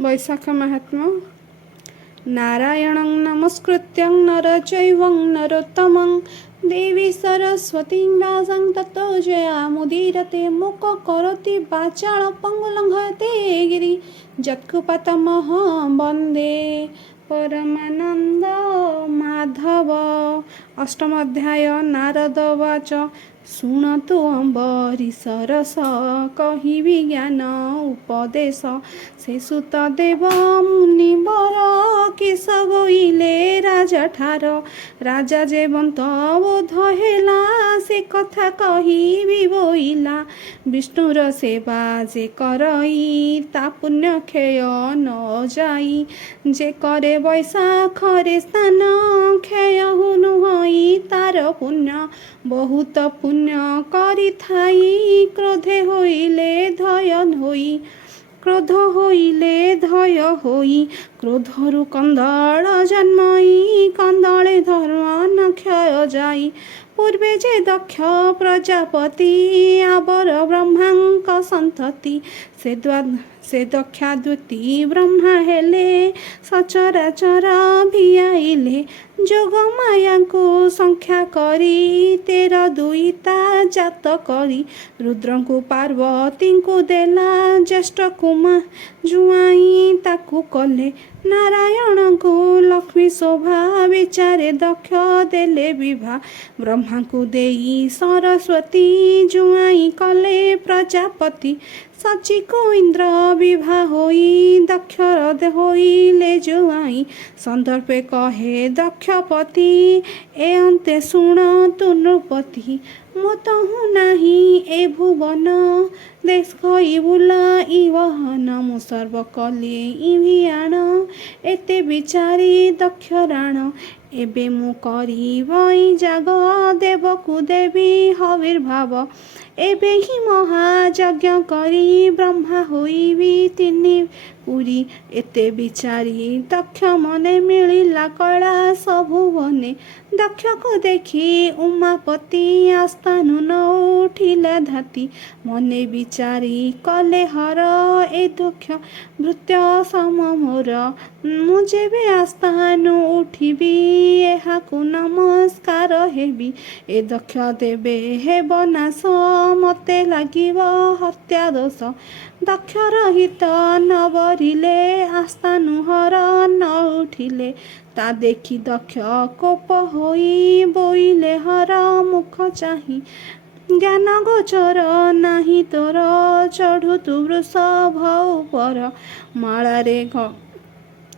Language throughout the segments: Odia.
वैशाख महात्मा। नारायणं नमस्कृत्यं नरं चैव नरोत्तमं देवी सरस्वतीं व्यासं ततो जयामुदीरते मुखकरोति वाचालं पङ्गुलङ्घयते गिरिं यत्कृपातमहं वन्दे परमानंद माधव। अष्टम अध्याय। नारद वाच शुणतु अम्बरीशर कहिबि ज्ञान उपदेश से सुत देव मुनिवर केश बोइले राजा ठार राजा जेवंत बोध हेला से कथा कहिबि बोइला विष्णुर सेवा जे करई ता पुण्य क्षय न जाई जे करे वैशाखरे स्नान क्षय हुनु हई तार पुण्य बहुत पुण्य करि थाई क्रोधे होइले धय होई क्रोध होइले धय होई क्रोधरु कंदल जन्मई कंदले धर्म क्षय जाई पूर्वे जे दक्ष प्रजापति आबर ब्रह्मांक संतति से दक्षाद्वती ब्रह्मा हेले सचराचर भियाइले जोग माया को संख्या करी 13 दुईता जात करी रुद्र को पार्वती को देला ज्येष्ठ कुमार जुआई ताकू कले नारायण को लक्ष्मी शोभा विचारे दक्ष देले विभा ब्रह्मा को देई सरस्वती जुआई कले प्रजापति सची को इंद्र विभा होई दक्षर होइले जुआई संदर्भे कहे दक्षपति ए अंते शुण तु नृपति मतहु नाही ए भुवन देश खई बुलाई वहन मु सर्व कले इभियाण एते विचारी दक्ष राण एबे मु करिबई जाग देवकु देवी हविर्भाव एबे ही महायज्ञ करी ब्रह्मा होइबि तिनि पुरी एते विचारी दक्ष मने मिलिला कला सबु बने दक्ष को देखी उमापति आस्थानु न उठिला धाती मने विचारी कले हर ए दक्ष भृत्य सम मोर मु जेबे आस्थानु उठिबि एहाकु नमस्कार हेबि ए दक्ष देबे हेब नाश मते लागिब हत्या दोष दक्ष रहित न बरिले आस्थानु हर न उठिले ता देखी दक्ष कोप होई बोइले हर मुख चाही ज्ञान गोचर नाही तोर चढ़ु तु वृषभ पर मालारे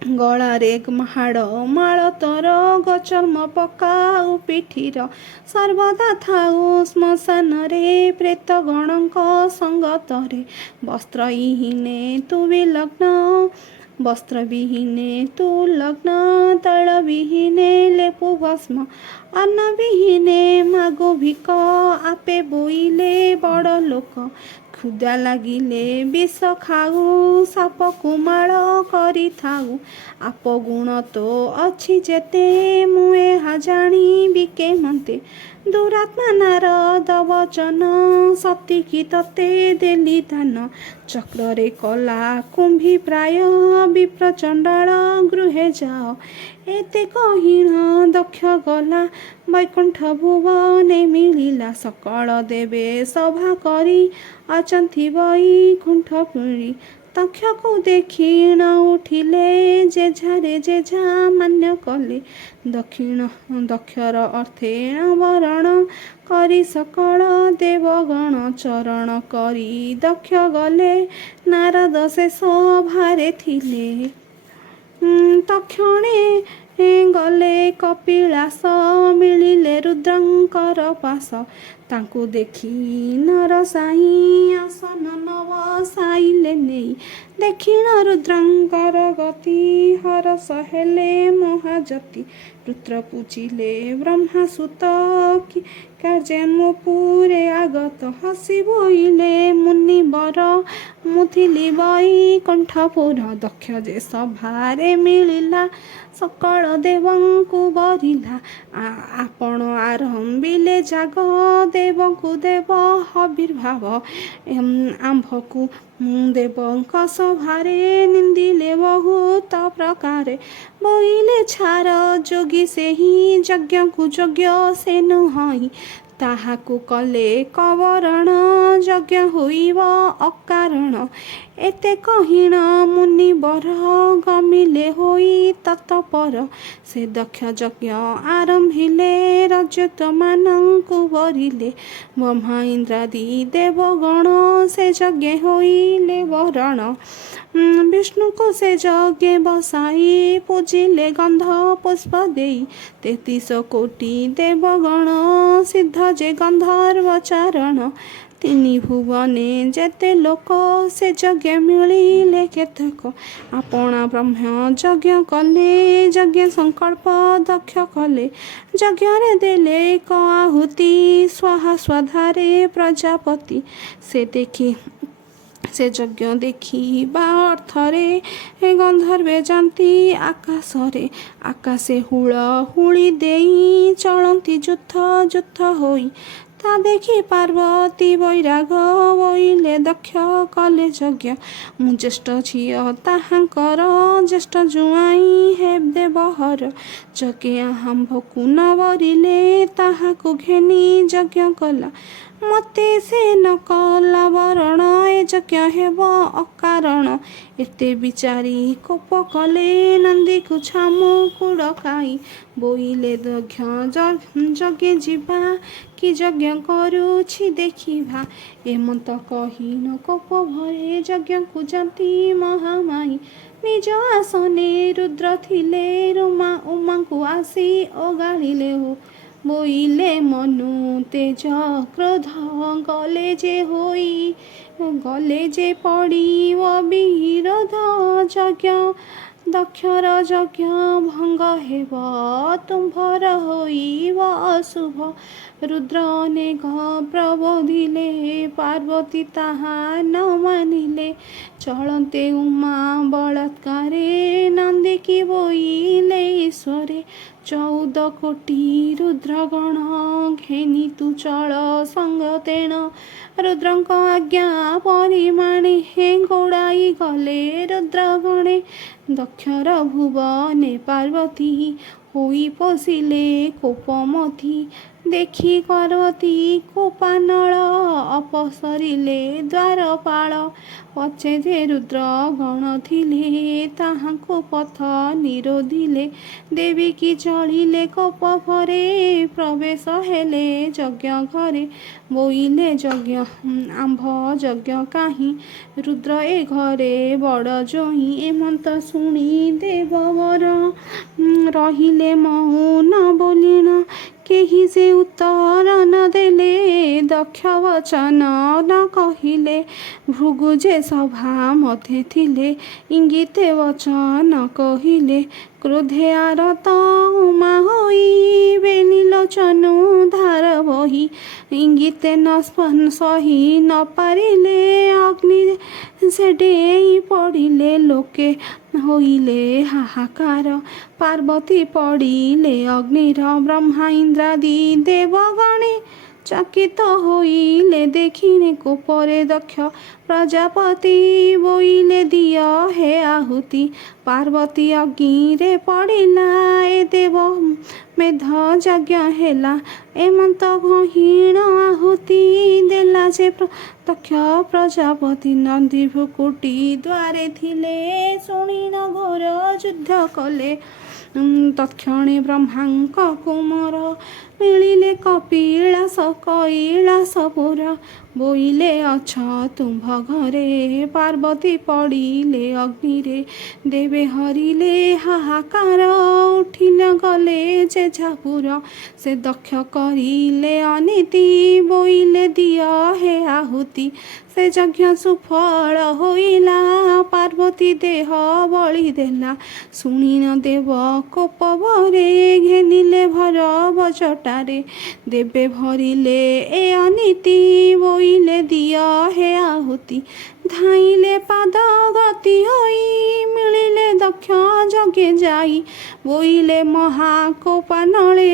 गलारे हाड़ माल तोर गचर्म पकाऊ पिठीर सर्वदा थाऊ श्मशान रे प्रेत गणक संगतरे वस्त्रहीने तु विलग्न वस्त्रविहीने तु लग्न तैलविहीने लेपु भस्म अन्नविहीने मागो भिक आपे बोइले बड़ लोक क्षुदा लागिले विष खाऊ साप कुमाल करि थाऊ आप गुण तो अछि जेते मुए हाजाणी बिके मते दुरात्मा नारद वचन सती की तते देली दान चक्र कला कुंभी प्राय विप्र चंडाल गृहे जाओ एते कहिण दक्ष गला वैकुंठ भुवने मिलिला सकल देवे सभा करी अचंथी वैकुंठ पुरी दक्ष को देखी न उठिले जेझा मान्य कले दक्षर अर्थेण वरण करी सकल देवगण चरण करी दक्ष गले नारद से सभारे थिले तक्षणे गले कपिलास मिलिले रुद्रंकर पास तांकु देखी नर साई आसन नव साइले नहीं देखिण रुद्रंकर गति हरस हेले महाजति रुद्र पूजिले ब्रह्मा सुत कार्य मो पूरे आगत हसी बोइले मुनि बर मुथिली वैकुंठपुर दक्ष जे सभारे मिलिला सकल देवंकु बरिला आपण आरंभिले जाग देवंकु देव हविर्भाव आंभकु देवंक सभारे निंदिले ପ୍ରକାରେ ବୋଇଲେ ଛାର ଯୋଗୀ ସେହି ଯଜ୍ଞକୁ ଯୋଗ୍ୟ ସେ ନୁହଁ ତାହାକୁ କଲେ କବରଣ ଯଜ୍ଞ ହୋଇବ ଅକାରଣ ଏତେ କହିଣ ମୁନିବର ଗମିଲେ ହୋଇ ତତପର ସେ ଦକ୍ଷ ଯଜ୍ଞ ଆରମ୍ଭିଲେ ରଜତମାନଙ୍କୁ ବରିଲେ ବ୍ରହ୍ମା ଇନ୍ଦ୍ରାଦି ଦେବଗଣ ସେ ଯଜ୍ଞ ହୋଇଲେ ବରଣ ବିଷ୍ଣୁକୁ ସେ ଯଜ୍ଞେ ବସାଇ ପୂଜିଲେ ଗନ୍ଧ ପୁଷ୍ପ ଦେଇ 33 କୋଟି ଦେବଗଣ ସିଦ୍ଧ ଯେ ଗନ୍ଧର୍ବ ଚାରଣ ତିନି ଭୁବନେ ଯେତେ ଲୋକ ସେ ଯଜ୍ଞ ମିଳିଲେ କେତେକ ଆପଣା ବ୍ରହ୍ମ ଯଜ୍ଞ କଲେ ଯଜ୍ଞ ସଂକଳ୍ପ ଦକ୍ଷ କଲେ ଯଜ୍ଞରେ ଦେଲେ ଏକ ଆହୁତି ସ୍ୱାହା ସ୍ୱଧାରେ ପ୍ରଜାପତି ସେ ଯଜ୍ଞ ଦେଖିବା ଅର୍ଥରେ ଗନ୍ଧର୍ବେ ଯାନ୍ତି ଆକାଶରେ ଆକାଶେ ହୁଳ ହୁଳି ଦେଇ ଚଳନ୍ତି ଯୁଦ୍ଧ ହୋଇ ତା ଦେଖି ପାର୍ବତୀ ବୈରାଗ ବୋଇଲେ ଦକ୍ଷ କଲେ ଯଜ୍ଞ ମୁଁ ଜ୍ୟେଷ୍ଠ ଝିଅ ତାହାଙ୍କର ଜ୍ୟେଷ୍ଠ ଜୁଆଇଁ ହେବେ ବହର ଯଜ୍ଞ ଆରମ୍ଭକୁ ନ ବରିଲେ ତାହାକୁ ଘେନି ଯଜ୍ଞ କଲା ମତେ ସେ ନ କଲା ବରଣ ଏ ଯଜ୍ଞ ହେବ ଅକାରଣ ଏତେ ବିଚାରି କୋପ କଲେ ନନ୍ଦୀକୁ ଛାମୁକୁ ଡକାଇ ବୋଇଲେ ଯଜ୍ଞ ଯିବା କି ଯଜ୍ଞ କରୁଛି ଦେଖିବା ଏମନ୍ତ କହି ନ କୋପ ଭରେ ଯଜ୍ଞକୁ ଯାନ୍ତି ମହାମାଇ ନିଜ ଆସନେ ରୁଦ୍ର ଥିଲେ ଉମାଙ୍କୁ ଆସି ଓଗାଳିଲେ ବୋଇଲେ ମନୁ ତେଜ କ୍ରୋଧ ଗଲେ ଯେ ପଡ଼ିବ ବିରୋଧ ଯଜ୍ଞ ଦକ୍ଷର ଯଜ୍ଞ ଭଙ୍ଗ ହେବ ତୁମ୍ଭର ହୋଇବ ଅଶୁଭ ରୁଦ୍ର ଅନେକ ପ୍ରବୋଧିଲେ ପାର୍ବତୀ ତାହା ନ ମାନିଲେ ଚଳନ୍ତେ ଉମା ବଳାତ୍କାରେ ନନ୍ଦିକି ବୋଇଲେ ଈଶ୍ୱରେ 14 କୋଟି ରୁଦ୍ରଗଣ ଘେନି ତୁ ଚଳ ସଙ୍ଗ ତେଣ ରୁଦ୍ରଙ୍କ ଆଜ୍ଞା ପରିମାଣେ ଗୋଡ଼ାଇ ଗଲେ ରୁଦ୍ରଗଣେ ଦକ୍ଷର ଭୁବନେ ପାର୍ବତୀ ହୋଇ ପଶିଲେ କୋପମଥି ଦେଖି ପାର୍ବତୀ କୋପାନଳ ଅପସରିଲେ ଦ୍ୱାରପାଳ ପଛେ ଯେ ରୁଦ୍ର ଗଣ ଥିଲେ ତାହାଙ୍କୁ ପଥ ନିରୋଧିଲେ ଦେବୀ କି ଚଳିଲେ କୋପ ଭରେ ପ୍ରବେଶ ହେଲେ ଯଜ୍ଞ ଘରେ ବୋଇଲେ ଯଜ୍ଞ ଆମ୍ଭ ଯଜ୍ଞ କାହିଁ ରୁଦ୍ର ଏ ଘରେ ବଡ଼ ଜୋଇଁ ଏମନ୍ତ ଶୁଣି ଦେବବର ରହିଲେ ମୌନ ବୋଲିଣ କେହି ସେ ଉତ୍ତର ନ ଦେଲେ ଦକ୍ଷ ବଚନ ନ କହିଲେ ଭୃଗୁ ଯେ ସଭା ମଧ୍ୟରେ ଥିଲେ ଇଙ୍ଗିତେ ବଚନ କହିଲେ କ୍ରୋଧେ ଆରତ ଉମା ହୋଇ ବେନିଲୋଚନୁ ଧାର ବହି ଇଙ୍ଗିତେ ନ ସହି ନ ପାରିଲେ ଅଗ୍ନି ସେ ଡେଇଁ ପଡ଼ିଲେ ଲୋକେ ହୋଇଲେ ହାହାକାର ପାର୍ବତୀ ପଡ଼ିଲେ ଅଗ୍ନିର ବ୍ରହ୍ମା ଇନ୍ଦ୍ରାଦି ଦେବଗଣେ ଚକିତ ହୋଇଲେ ଦେଖିନେ କୋପରେ ଦକ୍ଷ ପ୍ରଜାପତି ବୋଇଲେ ଦିଅ ହେ ଆହୁତି ପାର୍ବତୀ ଅଗ୍ନିରେ ପଡ଼ିଲା ଏ ଦେବ ମେଧ ଯଜ୍ଞ ହେଲା ଏମନ୍ତ ଗହୀଣ ଆହୁତି ଦେଲା ଯେ ଦକ୍ଷ ପ୍ରଜାପତି ନନ୍ଦୀ ଭୃକୁଟି ଦ୍ୱାରେ ଥିଲେ ଶୁଣିନ ଘୋର ଯୁଦ୍ଧ କଲେ ତକ୍ଷଣେ ବ୍ରହ୍ମାଙ୍କ କୁମର ମିଳିଲେ କୈଳାସପୁର ବୋଇଲେ ଅଛ ତୁମ୍ଭ ଘରେ ପାର୍ବତୀ ପଡ଼ିଲେ ଅଗ୍ନିରେ ଦେବେ ହରିଲେ ହାହାକାର ଉଠିଲେ ଗଲେ ଯେଝାପୁର ସେ ଦକ୍ଷ କରିଲେ ଅନୀତି ବୋଇଲେ ଦିଅ ହେ ଆହୁତି ସେ ଯଜ୍ଞ ସୁଫଳ ହୋଇଲା ପାର୍ବତୀ ଦେହ ବଳି ଦେଲା ଶୁଣିନ ଦେବ କୋପ ଭରେ ଘେନିଲେ ଭର ବଜଟାରେ ଦେବେ ଭରିଲେ ଏ ଅନୀତି ବୋଇଲେ ଦିଅ ହେ ଆହୁତି ଧାଇଁଲେ ପାଦ ଗତି ହୋଇ ମିଳିଲେ ଦକ୍ଷ ଯଜ୍ଞେ ଯାଇ ବୋଇଲେ ମହାକୋପାନଳେ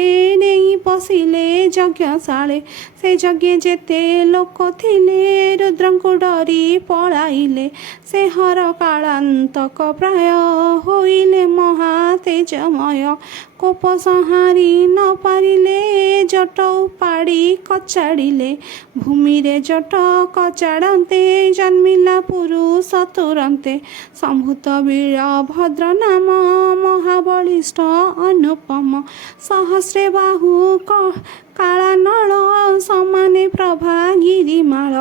ନେଇ ପଶିଲେ ଯଜ୍ଞଶାଳେ ସେ ଯଜ୍ଞେ ଯେତେ ଲୋକ ଥିଲେ ରୁଦ୍ରଙ୍କୁ ଡରି ପଳାଇଲେ। ସେ ହର କାଳାନ୍ତକ ପ୍ରାୟ ହୋଇଲେ ମହା ତେଜମୟ। କୋପ ସଂହାରି ନ ପାରିଲେ ଜଟ ଉପାଡ଼ି କଚାଡ଼ିଲେ। ଭୂମିରେ ଜଟ କଚାଡ଼ନ୍ତେ ଜନ୍ମିଲା ପୁରୁଷ ତୁରନ୍ତେ। ସମ୍ଭୂତ ବୀରଭଦ୍ର ନାମ ମହାବଳିଷ୍ଠ ଅନୁପମ। ସହସ୍ରେ ବାହୁ କାଳାନଳ ସମାନେ ପ୍ରଭା ଗିରିମାଳ।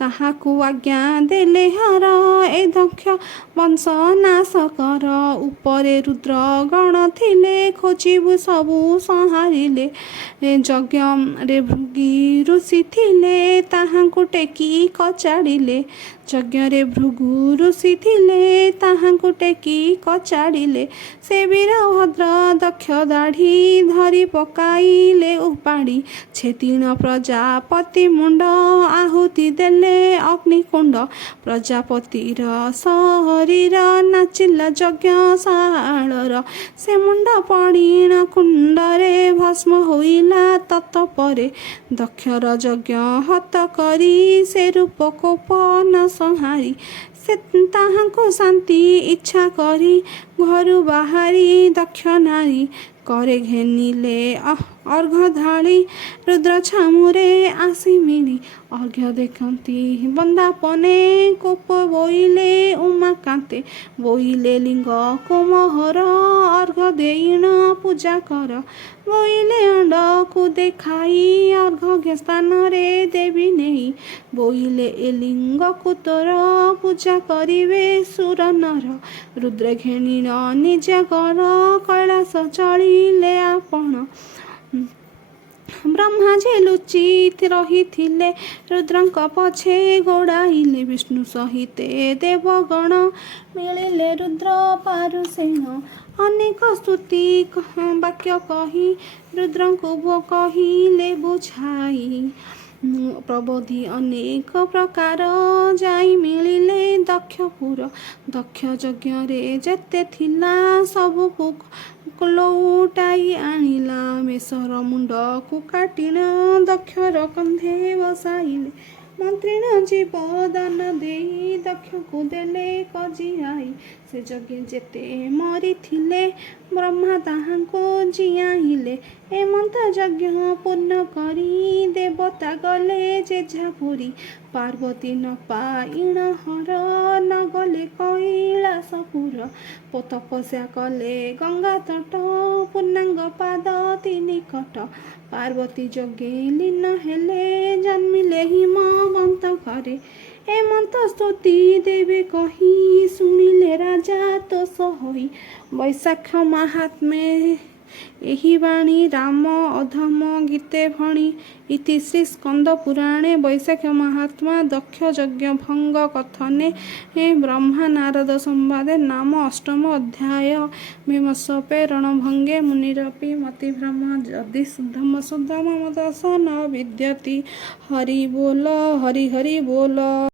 ତାହାକୁ ଆଜ୍ଞା ଦେଲେ ହର ଏ ଦକ୍ଷ ବଂଶ ନାଶ କର। ଉପରେ ରୁଦ୍ର ଗଣ ଥିଲେ ଖୋଜିବୁ ସବୁ ସଂହାରିଲେ। ଯଜ୍ଞରେ ଭୃଗି ଋଷି ଥିଲେ ତାହାଙ୍କୁ ଟେକି କଚାଡ଼ିଲେ। ଯଜ୍ଞରେ ଭୃଗୁ ଋଷି ଥିଲେ ତାହାଙ୍କୁ ଟେକି କଚାଡ଼ିଲେ। ସେ ବୀରଭଦ୍ର ଦକ୍ଷ ଦାଢ଼ି ଧରି ପକାଇଲେ ଉପାଡ଼ି। ଛେଦିଣ ପ୍ରଜାପତି ମୁଣ୍ଡ ଆହୁତି ଦେଲେ ଅଗ୍ନିକୁଣ୍ଡ। ପ୍ରଜାପତିର ଶରୀର ନାଚିଲା ଯଜ୍ଞଶାଳର। ସେ ମୁଣ୍ଡ ପଡ଼ିଣ କୁଣ୍ଡରେ ଭସ୍ମ ହୋଇଲା ତତପରେ। ଦକ୍ଷର ଯଜ୍ଞ ହତ କରି ସେ ରୂପ କୋପ ନ ସଂହାରି। ସେ ତାହାଙ୍କୁ ଶାନ୍ତି ଇଚ୍ଛା କରି ଘରୁ ବାହାରି ଦକ୍ଷ ନାରୀ କରେ ଘେନିଲେ ଅର୍ଘ୍ୟ ଢାଳି। ରୁଦ୍ର ଛାମୁରେ ଆସି ମିଳି ଅର୍ଘ୍ୟ ଦେଖନ୍ତି ବନ୍ଦାପନେ। କୋପ ବୋଇଲେ ଉମାକାନ୍ତେ ବୋଇଲେ ଲିଙ୍ଗ କୋମହର। ଅର୍ଘ୍ୟ ଦେଇଣ ପୂଜା କର ବୋଇଲେ ଅଣ୍ଡକୁ ଦେଖାଇ। ଅର୍ଘ୍ୟ ସ୍ଥାନରେ ଦେବୀ ନେଇ ବୋଇଲେ ଏ ଲିଙ୍ଗକୁ ତୋର। ପୂଜା କରିବେ ସୁର ନର ରୁଦ୍ର ଘେନିଣ ନିଜ କର। କୈଳାସ ଚଳିଲେ ଆପଣ ବ୍ରହ୍ମା ଯେ ଲୁଚି ରହିଥିଲେ ରୁଦ୍ରଙ୍କ ପଛେ ଗୋଡ଼ାଇଲେ। ବିଷ୍ଣୁ ସହିତେ ଦେବଗଣ ମିଳିଲେ ରୁଦ୍ର ପାରୁସେନ। ଅନେକ ସ୍ତୁତି ବାକ୍ୟ କହି ରୁଦ୍ରଙ୍କୁ କହିଲେ ବୁଝାଇ। ପ୍ରବୋଧି ଅନେକ ପ୍ରକାର ଯାଇ ମିଳିଲେ ଦକ୍ଷପୁର। ଦକ୍ଷ ଯଜ୍ଞରେ ଯେତେ ଥିଲା ସବୁକୁ ଲଉଟାଇ ଆଣିଲା। ମେଷର ମୁଣ୍ଡକୁ କାଟିଣ ଦକ୍ଷର କନ୍ଧେ ବସାଇଲେ। ମନ୍ତ୍ରୀଣ ଜୀବ ଦାନ ଦେଇ ଦକ୍ଷକୁ ଦେଲେ କଜିଆଇ। ସେ ଯଜ୍ଞେ ଯେତେ ମରିଥିଲେ ବ୍ରହ୍ମା ତାହାଙ୍କୁ ଜିଆଇଲେ। ଏମନ୍ତ ଯଜ୍ଞ ପୂର୍ଣ୍ଣ କରି ଦେବତା ଗଲେ ଯେଝା ପୁରୀ। ପାର୍ବତୀ ନ ପାଇଣ ହର ନ ଗଲେ କୈଳାସପୁର। ତପସ୍ୟା କଲେ ଗଙ୍ଗା ତଟ ପୂର୍ଣ୍ଣାଙ୍ଗ ପାଦ ତିନିକଟ। ପାର୍ବତୀ ଯୋଗେ ଲୀନ ହେଲେ ଜନ୍ମିଲେ ହିମବନ୍ତ ଘରେ। ଏମନ୍ତ ସ୍ତୁତି ଦେବେ କହି ଶୁଣିଲେ ରାଜା ତୋଷ ହୋଇ। ବୈଶାଖ ମାହାତ୍ମ୍ୟେ ଏହି ବାଣୀ ରାମ ଅଧମ ଗୀତେ ଭଣି। ଇତି ଶ୍ରୀ ସ୍କନ୍ଦ ପୁରାଣେ ବୈଶାଖ ମାହାତ୍ମ୍ୟ ଦକ୍ଷ ଯଜ୍ଞ ଭଙ୍ଗ କଥନେ ବ୍ରହ୍ମା ନାରଦ ସମ୍ବାଦେ ନାମ ଅଷ୍ଟମ ଅଧ୍ୟାୟ। ଭୀମସ୍ୟ ପ୍ରେରଣ ଭଙ୍ଗେ ମୁନିରପି ମତିଭ୍ରମ ଯଦି ଶୁଦ୍ଧମ ଶୁଦ୍ଧ ମମ ଦଶ ନ ବିଦ୍ୟତି। ହରି ବୋଲ ହରି ହରି ବୋଲ।